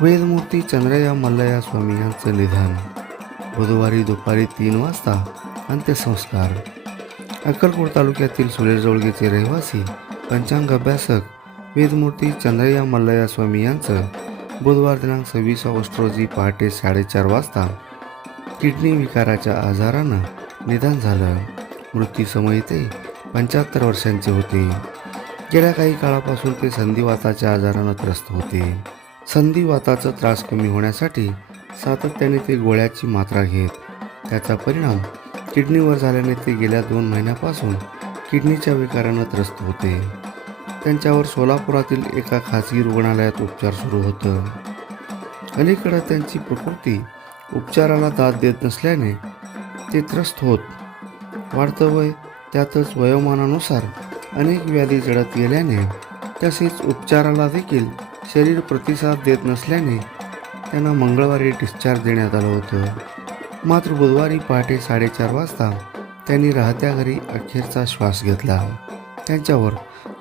वेदमूर्ती चंद्रय्या मल्लय्या स्वामी यांचं निधन. बुधवारी दुपारी 3 वाजता अंत्यसंस्कार. अक्कलकोट तालुक्यातील सुलेजवळगेचे रहिवासी पंचांग अभ्यासक वेदमूर्ती चंद्रय्या मल्लय्या स्वामी यांचं बुधवार दिनांक 26 ऑगस्ट रोजी पहाटे 4:30 वाजता किडनी विकाराच्या आजारानं निधन झालं. मृत्यूसमयी ते 75 वर्षांचे होते. गेल्या काही काळापासून ते संधिवाताच्या आजारानं त्रस्त होते. संधिवाताचा त्रास कमी होण्यासाठी सातत्याने ते गोळ्याची मात्रा घेत. त्याचा परिणाम किडनीवर झाल्याने ते गेल्या 2 महिन्यापासून किडनीच्या विकारानं त्रस्त होते. त्यांच्यावर सोलापुरातील एका खाजगी रुग्णालयात उपचार सुरू होतं. अलीकडे त्यांची प्रकृती उपचाराला दाद देत नसल्याने ते त्रस्त होत. वाढतं वय, त्यातच वयोमानानुसार अनेक व्याधी जडत गेल्याने तसेच उपचाराला देखील शरीर प्रतिसाद देत नसल्याने त्यांना मंगळवारी डिस्चार्ज देण्यात आलं होतं. मात्र बुधवारी पहाटे 4:30 वाजता त्यांनी राहत्या घरी अखेरचा श्वास घेतला. त्यांच्यावर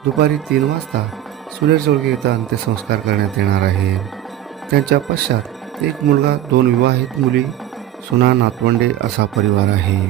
दुपारी 3 वाजता सुलेजवळगे येथे अंत्यसंस्कार करण्यात येणार आहे. त्यांच्या पश्चात एक मुलगा, 2 विवाहित मुली, सुना, नातवंडे असा परिवार आहे.